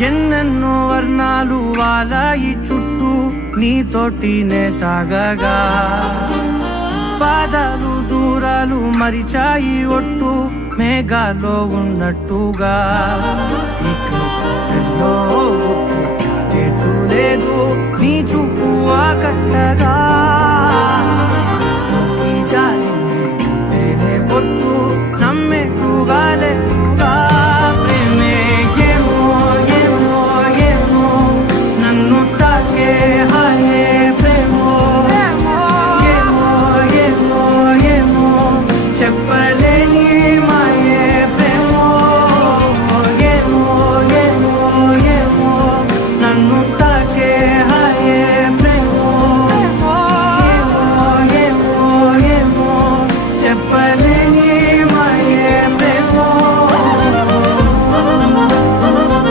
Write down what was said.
ఎన్నెన్నో వర్ణాలు వాలాయి చుట్టూ నీతోటినే సాగగా పాదాలు దూరాలు మరిచాయి ఒట్టు మేఘాలో ఉన్నట్టుగా